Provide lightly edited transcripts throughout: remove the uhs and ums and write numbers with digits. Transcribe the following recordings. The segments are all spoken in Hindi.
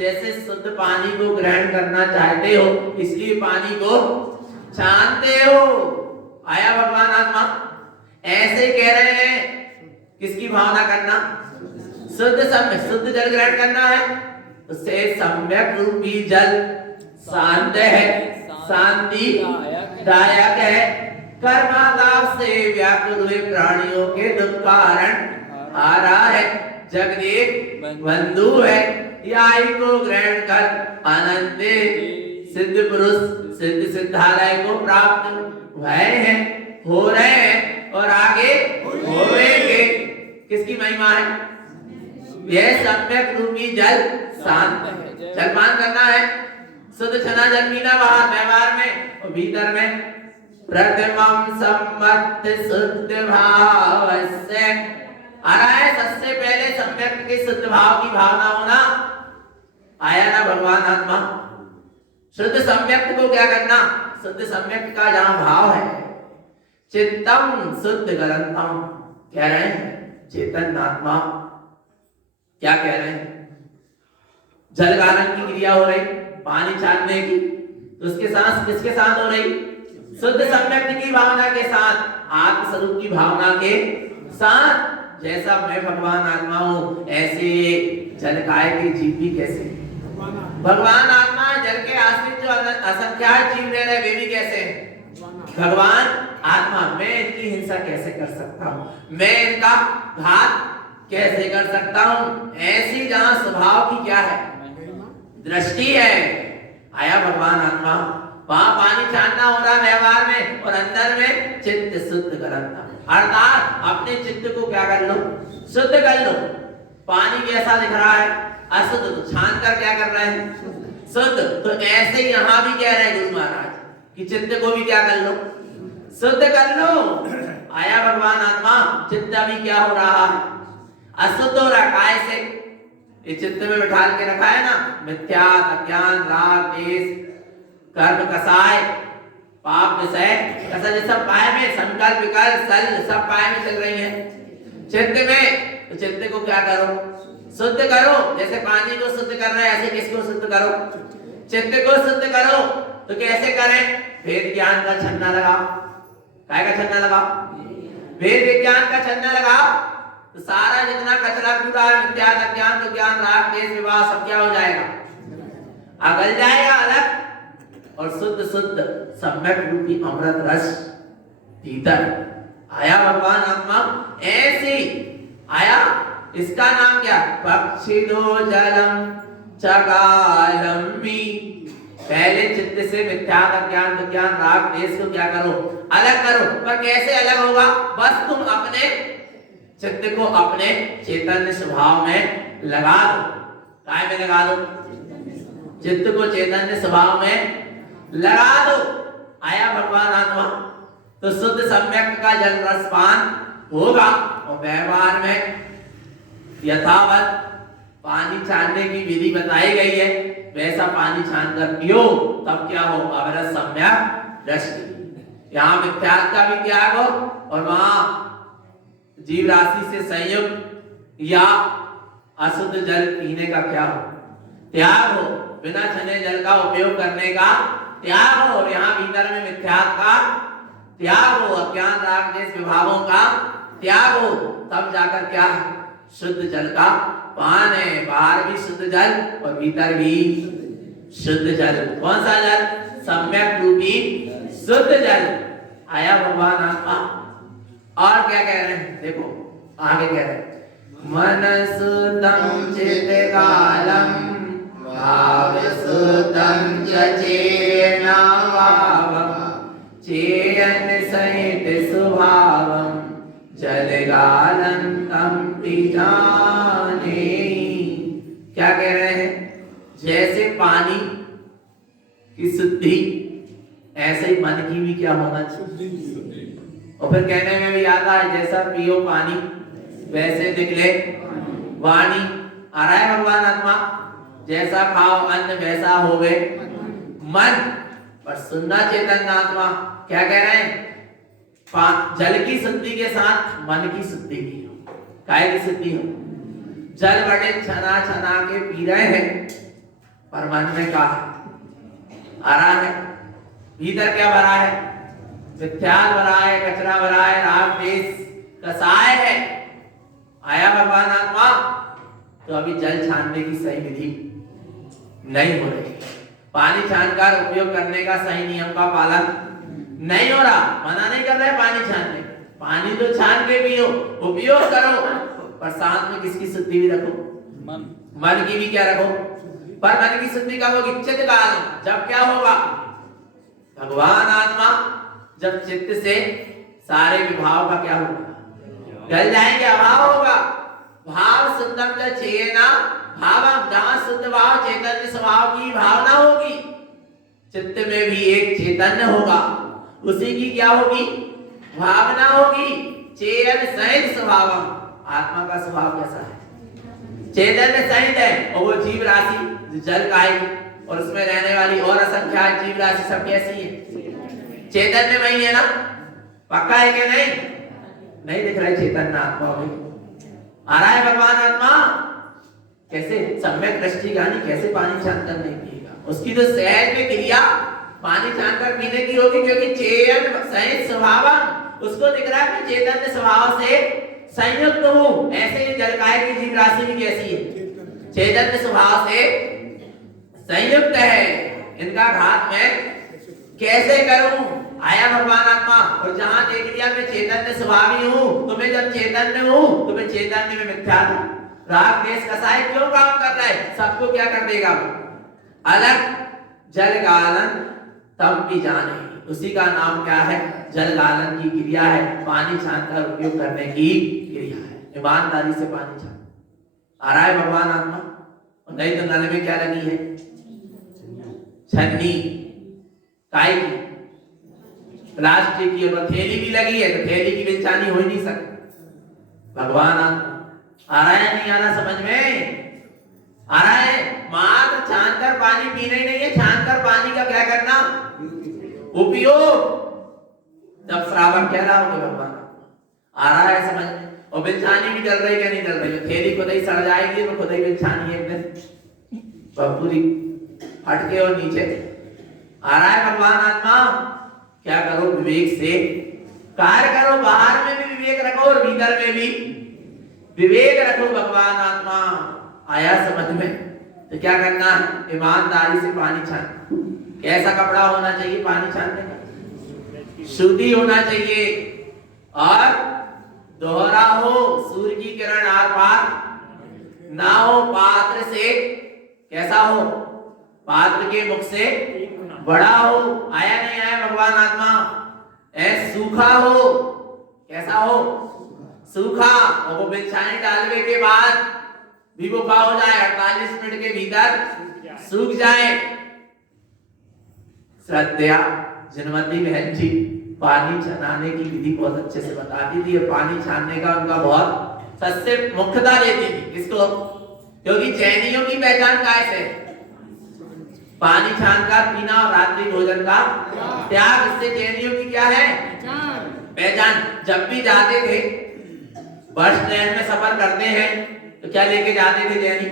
जैसे शुद्ध पानी को ग्रहण करना चाहते हो, इसलिए पानी को छानते हो। आया भगवान आत्मा? ऐसे कह रहे हैं किसकी भावना करना? शुद्ध जल ग्रहण करना है। उससे सम्यक रूपी जल शांत है, शांति दायक है, कर्मालाप से व्याकुल हुए प्राणियों के दुख कारण आ रहा है, जगदेव बंधु है। याई को ग्रहण कर अनंत सिद्ध पुरुष सिद्ध सिद्धालय को प्राप्त भय हैं, हो रहे हैं और आगे होवेंगे। किसकी महिमा है? यह सम्यक रूपी जल शांत है। जलपान करना है, शुद्ध छना जल पीना बाहर व्यवहार में और भीतर में। प्रथमम सम्मत शुद्ध भाव से आ रहा है, सबसे पहले सम्यक के शुद्ध भाव की भावना होना। आया ना भगवान आत्मा? शुद्ध सम्यक को क्या करना? शुद्ध सम्यक का जहां भाव है, चित्तम शुद्ध गलंतम कह रहे हैं चेतन आत्मा। क्या कह रहे हैं? जल गालन की क्रिया हो रही, पानी छानने की, तो उसके साथ किसके साथ हो रही? शुद्ध सम्यक की भावना के साथ, आत्म स्वरूप की भावना के साथ। जैसा मैं भगवान आत्मा हूं, ऐसे जल काय के जीव भी कैसे? भगवान आत्मा जल के आश्रित जो असंख्यात जीव रह रहे, वे भी कैसे? भगवान आत्मा। मैं इनकी हिंसा कैसे कर सकता हूं? मैं इनका घात कैसे कर सकता हूं? ऐसी जहां स्वभाव की क्या है? दृष्टि है। आया भगवान आत्मा? वहां पानी छानना हो रहा व्यवहार में और अंदर में चित्त शुद्ध करना, अर्थात अपने चित्त को क्या कर लो? शुद्ध कर लो। पानी कैसा दिख रहा है? अशुद्ध, तो छान कर क्या कर रहे हैं? शुद्ध। तो ऐसे यहाँ भी कह रहे हैं गुरु महाराज कि चित्त को भी क्या कर लो? शुद्ध कर लो। आया भगवान आत्मा? चित्त अभी क्या हो रहा है? अशुद्ध हो रहा। काय से? ये चित्त में बिठा के रखा है ना, मिथ्या, अज्ञान, राग, द्वेष, कर्म, कसाय, पाप, विषय, ऐसा सब पाए में, संकल्प, विकल्प, सल सब पाए में चल रही है चित्त में। तो चित्त को क्या करो? शुद्ध करो। जैसे पानी को शुद्ध कर रहे हैं, ऐसे किसको शुद्ध करो? चित्त को शुद्ध करो। तो कैसे करें? वेद ज्ञान का छन्ना लगाओ। काय का छन्ना लगाओ? वेद विज्ञान का छन्ना लगाओ। तो सारा जितना कचरा कूड़ा है, मिथ्या, अज्ञान, विज्ञान, राग, द्वेष, विवाह सब क्या हो जाएगा? अगल जाएगा अलग। और शुद्ध शुद्ध सम्यक रूपी अमृत रस भीतर। आया भगवान आत्मा? ऐसी आया। इसका नाम क्या? पक्षिदो जलम चगालम्बी। पहले चित्त से मिथ्या, अज्ञान, विज्ञान, राग, द्वेष को क्या करो? अलग करो। पर कैसे अलग होगा? बस तुम अपने चित्त को अपने चैतन्य स्वभाव में लगा दो। काय में लगा दो? चित्त को चैतन्य स्वभाव में लगा दो। आया भगवान आत्मा? तो शुद्ध सम्यक का जल रसपान होगा और व्यवहार में यथावत पानी छानने की विधि बताई गई है, वैसा पानी छान कर पियो, तब क्या हो? अवरस सम्यक दृष्टि। यहाँ मिथ्यात्व का भी त्याग हो और वहां जीव राशि से संयुक्त या अशुद्ध जल पीने का क्या हो? त्याग हो। बिना छने जल का उपयोग करने का त्याग हो। और यहाँ भीतर में मिथ्यात्व का त्याग हो, अज्ञान, राग, द्वेष, विभावों का त्याग हो, तब जाकर क्या है? शुद्ध जल का पान है। बाहर भी शुद्ध जल और भीतर भी शुद्ध जल। कौन सा जल? सम्यक रूपी शुद्ध जल। आया भगवान आत्मा? और क्या कह रहे हैं? देखो आगे कह रहे हैं, मनसुतम चित्तकालम भावसुतम चेना भावम चेयन सहित स्वभावम जलगालंतम पिजाने। क्या कह रहे हैं? जैसे पानी की शुद्धि, ऐसे ही मन की भी क्या होना चाहिए? और फिर कहने में भी आता है, जैसा पियो पानी वैसे निकले वाणी। आ रहा है भगवान आत्मा? जैसा खाओ अन्न वैसा होवे मन। पर सुनना चेतन आत्मा क्या कह रहे हैं? जल की शुद्धि के साथ मन की शुद्धि की हो। काय की शुद्धि हो? जल बड़े छना छना के पी रहे हैं, पर मन में क्या आ रहा है? भीतर क्या भरा है? मिथ्याल भरा है, कचरा भरा है, राग द्वेष कसाय है। आया भगवान आत्मा, तो अभी जल छानने की सही विधि नहीं हो रही, पानी छानकर उपयोग करने का सही नियम का पालन नहीं हो रहा। मना नहीं कर रहे पानी छानने, पानी तो छान के पियो, उपयोग करो, पर साथ में किसकी शुद्धि भी रखो? मन की भी क्या रखो? पर मन की शुद्धि का वो चित्त काल, जब क्या होगा? भगवान आत्मा जब चित्त से सारे विभाव का क्या होगा? गल जाएंगे, अभाव होगा। भाव शुद्धम च चेना भावम, जहां शुद्ध भाव चैतन्य स्वभाव की भावना होगी, चित्त में भी एक चैतन्य होगा, उसी की क्या होगी? भावना होगी। चेतन सहित स्वभावम, आत्मा का स्वभाव कैसा है? चैतन्य सहित है, और वो जीव राशि जल काय और उसमें रहने वाली और असंख्यात जीव राशि सब कैसी है? चैतन्य में ही है ना? पक्का है कि नहीं? नहीं दिख रहा है चैतन्य आत्मा में? आ रहा है भगवान आत्मा? कैसे सम्यक दृष्टि गानी, कैसे पानी छानकर नहीं पिएगा? उसकी जो सहज में क्रिया पानी छानकर पीने की होगी, क्योंकि चेतन सहित स्वभाव, उसको दिख रहा है कि चैतन्य स्वभाव से संयुक्त हूं। ऐसे ही जलकाय की जीव राशि भी कैसी है? चैतन्य स्वभाव से संयुक्त है। इनका घात मैं कैसे करूं? आया भगवान आत्मा, और जहां देख लिया मैं चैतन्य स्वभावी हूं, तो मैं जब चैतन्य हूं तो मैं चैतन्य में मिथ्या हूं। राग द्वेष कसाय क्यों काम कर रहा है? सबको क्या कर देगा? अलग जल गालन तब भी जाने, उसी का नाम क्या है? जल गालन की क्रिया है, पानी छानकर उपयोग करने की क्रिया है। ईमानदारी से पानी छान। आ रहा है भगवान आत्मा? और नहीं तो नल में क्या लगी है? छन्नी काय की? प्लास्टिक की। और थैली भी लगी है, तो थैली की बेचानी हो ही नहीं सकती। भगवान आत्मा आ रहा है? नहीं आ रहा समझ में? आ रहा है? मात्र छानकर पानी पीना ही नहीं है, छानकर पानी का क्या करना? उपयोग। जब श्रावक कह रहा होगा भगवान आ रहा है समझ में? और बिलछानी भी डल रही क्या नहीं डल रही? थैली खुद ही सड़ जाएगी, तो खुद ही बिलछानी है एकदम पूरी हटके और नीचे। आ रहा है भगवान आत्मा? क्या करो? विवेक से कार्य करो। बाहर में भी विवेक रखो और भीतर में भी विवेक रखो। भगवान आत्मा आया समझ में? तो क्या करना है? ईमानदारी से पानी छान। कैसा कपड़ा होना चाहिए पानी छानने का? शुद्धि होना चाहिए, और दोहरा हो, सूर्य की किरण आर पार ना हो। पात्र से कैसा हो? पात्र के मुख से बड़ा हो। आया नहीं आया भगवान आत्मा? सूखा हो। कैसा हो? सूखा। और वो बिछाने डालने के बाद भी वो क्या हो जाए? 48 मिनट के भीतर सूख जाए। श्रद्धा जनवती बहन जी पानी छानने की विधि बहुत अच्छे से बताती थी, और पानी छानने का उनका बहुत सबसे मुख्यता देती थी। किसको? क्योंकि जैनियों की पहचान कैसे? पानी छानकर पीना और रात्रि भोजन का त्याग। इससे जैनियों की क्या है? पहचान। जब भी जाते थे, बस ट्रेन में सफर करते हैं, तो क्या लेके जाते थे जैनी?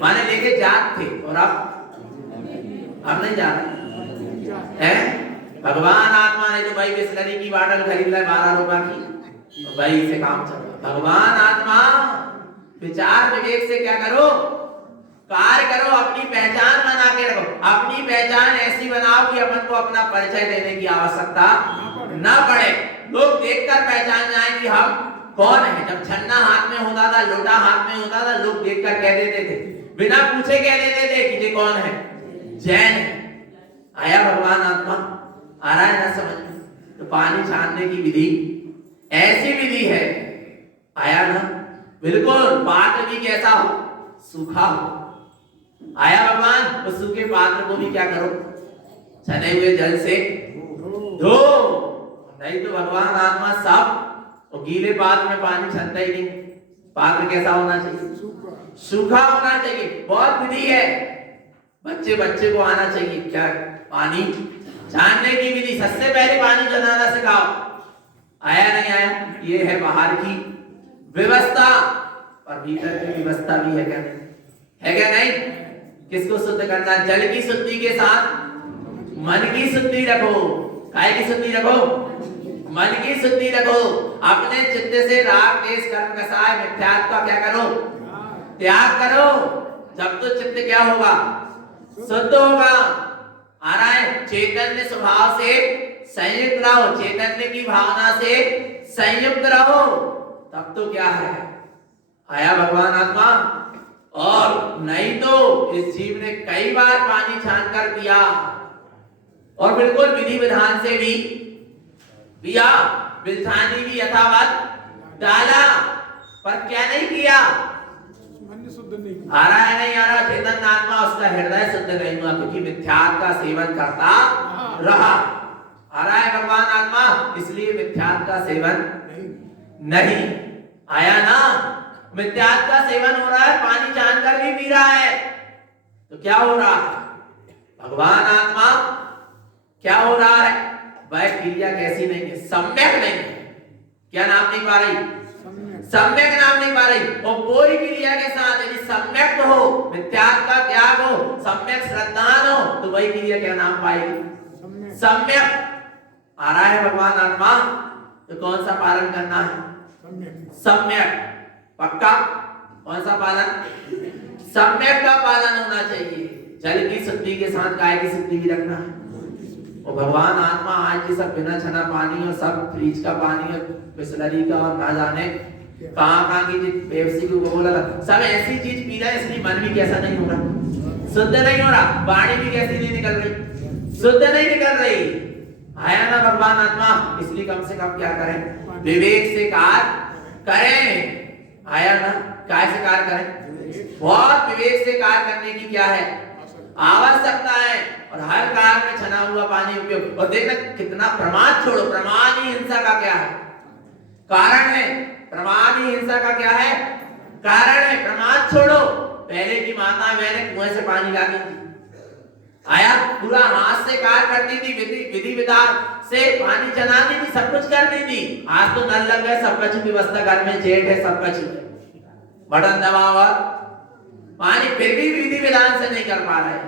माने लेके जाते थे। और अब नहीं जा रहे हैं। भगवान आत्मा ने जो भाई बिस्लरी की बॉटल खरीद ला 12 रुपए की, तो भाई इसे काम चल रहा। भगवान आत्मा विचार विवेक से क्या करो? कार्य करो। अपनी पहचान बना के रखो। अपनी पहचान ऐसी बनाओ कि अपन को अपना परिचय देने की आवश्यकता ना पड़े। लोग देखकर पहचान जाए कि हम कौन है। जब छन्ना हाथ में होता था, लोटा हाथ में होता था, लोग देखकर कह देते थे, बिना पूछे कह देते थे कि ये कौन है? जैन है। आया भगवान आत्मा? आ रहा है ना समझ में? तो पानी छानने की विधि ऐसी विधि है। आया ना? बिल्कुल। पात्र भी कैसा हो? सूखा हो। आया भगवान? उस सूखे पात्र को भी क्या करो? छने हुए जल से धो। नहीं तो भगवान आत्मा सब, और गीले पात्र में पानी छनता ही नहीं। पात्र कैसा होना चाहिए? सूखा होना चाहिए। बहुत विधि है। बच्चे को आना चाहिए क्या? पानी छानने की विधि। सबसे पहले पानी बनाना सिखाओ। आया नहीं आया? ये है बाहर की व्यवस्था, और भीतर की व्यवस्था भी है क्या? है क्या नहीं? किसको शुद्ध करना? जल की शुद्धि के साथ मन की शुद्धि रखो। काय की शुद्धि रखो? मन की शुद्धि रखो। अपने चित्त से राग द्वेष कर्म कसाय मिथ्यात्व का क्या करो? त्याग करो। जब तो चित्त क्या होगा? शुद्ध होगा। आ रहा है? चैतन्य स्वभाव से संयुक्त रहो, चैतन्य की भावना से संयुक्त रहो, तब तो क्या है? आया भगवान आत्मा। और नहीं तो इस जीव ने कई बार पानी छान कर पिया और बिल्कुल विधि विधान से भी पिया, बिलछानी भी यथावत डाला, पर क्या नहीं किया? शुद्ध नहीं। आ रहा है नहीं आ रहा? चेतन आत्मा उसका हृदय शुद्ध नहीं हुआ, क्योंकि मिथ्यात्व का सेवन करता रहा। आ रहा है भगवान आत्मा, इसलिए मिथ्यात्व का सेवन नहीं। आया ना? मिथ्यात्व का सेवन हो रहा है, पानी जानकर भी पी रहा है, तो क्या हो रहा है? भगवान आत्मा क्या हो रहा है? वह क्रिया कैसी नहीं है? सम्यक नहीं है। क्या नाम नहीं पा रही? सम्यक नाम नहीं पा रही। और कोई क्रिया के साथ यदि सम्यक हो, मिथ्यात्व का त्याग हो, सम्यक श्रद्धान हो, तो वही क्रिया क्या नाम पाएगी? सम्यक। आ रहा है भगवान आत्मा, तो कौन सा पालन करना है? सम्यक। पक्का? कौन सा पालन? सम्यक का पालन होना चाहिए। जल की शुद्धि के साथ काय की शुद्धि भी रखना है। और भगवान आत्मा आज की सब बिना छना पानी और सब फ्रिज का पानी और बिस्लरी का और ना जाने कहाँ की पेप्सी को बोला सब ऐसी चीज पी रहा है, इसलिए मन भी कैसा नहीं हो रहा? शुद्ध नहीं हो रहा। वाणी भी कैसी नहीं निकल रही? शुद्ध नहीं निकल रही। आया ना भगवान आत्मा? इसलिए कम से कम क्या करें? विवेक से कार्य करें। आया ना? काय से कार्य करें? बहुत विवेक से कार्य करने की क्या है? आवश्यकता है। और हर कार्य में छना हुआ पानी उपयोग। और देखना कितना प्रमाद छोड़ो। प्रमाद ही हिंसा का क्या है? कारण है। प्रमाद ही हिंसा का क्या है? कारण है। प्रमाद छोड़ो। पहले की माता मैंने कुएं से पानी लाती थी, आया पूरा हाथ से कार्य करती थी, विधि विधान से पानी चलाती थी, सब कुछ करती थी। आज तो नल लग गए, सब कुछ व्यवस्था घर में, जेठ है, सब कुछ बटन दबाओ और पानी, फिर भी विधि विधान से नहीं कर पा रहे।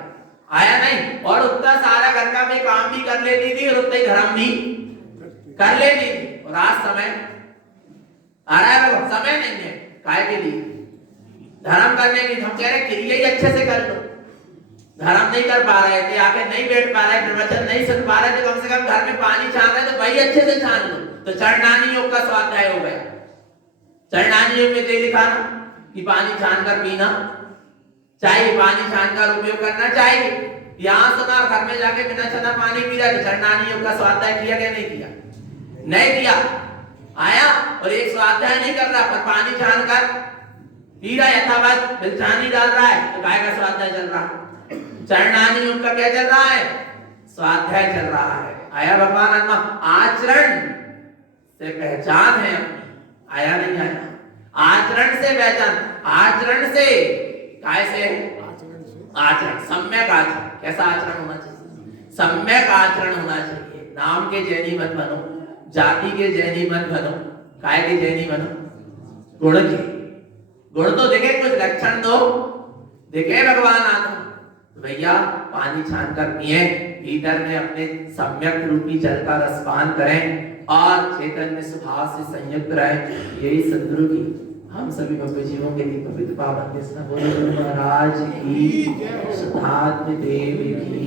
आया नहीं? और उतना सारा घर का मैं काम भी कर लेती थी और उतना ही धर्म भी कर लेती थी। और आज समय आ रहा है, समय नहीं है काय के लिए? धर्म करने की। हम कह रहे क्रिया ही अच्छे से कर लो। धर्म नहीं कर पा रहे थे, आके नहीं बैठ पा रहे, प्रवचन नहीं सुन पा रहे थे, कम से कम घर में पानी छान रहे तो भाई अच्छे से छान लो। तो चरणानी योग का स्वाध्याय हो गया। चरणानी योग में दे लिखा ना कि पानी छान कर पीना चाहिए, पानी छान कर उपयोग करना चाहिए। यहाँ सुना, घर में जाके बिना छना पानी पी रहा, तो चरणानी योग का स्वाध्याय किया क्या? नहीं किया? नहीं किया। आया? और एक स्वाध्याय नहीं कर रहा, पर पानी छान कर पी रहा, यथावत बिलछानी डाल रहा है, तो काय का स्वाध्याय चल रहा है? चरणानी योग का क्या चल रहा है? स्वाध्याय चल रहा है। आया भगवान आत्मा? आचरण से पहचान है अपनी। आया नहीं आया? आचरण से पहचान। आचरण से काय से? आचरण। सम्यक आचरण। कैसा आचरण होना चाहिए? सम्यक आचरण होना चाहिए। नाम के जैनी मत बनो, जाति के जैनी मत बनो, काय के जैनी बनो? गुण के। गुण तो दिखे, कुछ लक्षण तो दिखे भगवान आत्मा। भैया पानी छान कर पिए, भीतर में अपने सम्यक रूपी जल का रसपान करें और चैतन्य स्वभाव से संयुक्त रहें। यही सद्गुरु की हम सभी भव्य जीवों के लिए पवित्र पावन कृष्ण बोलो महाराज की, शुद्धात्म देव की।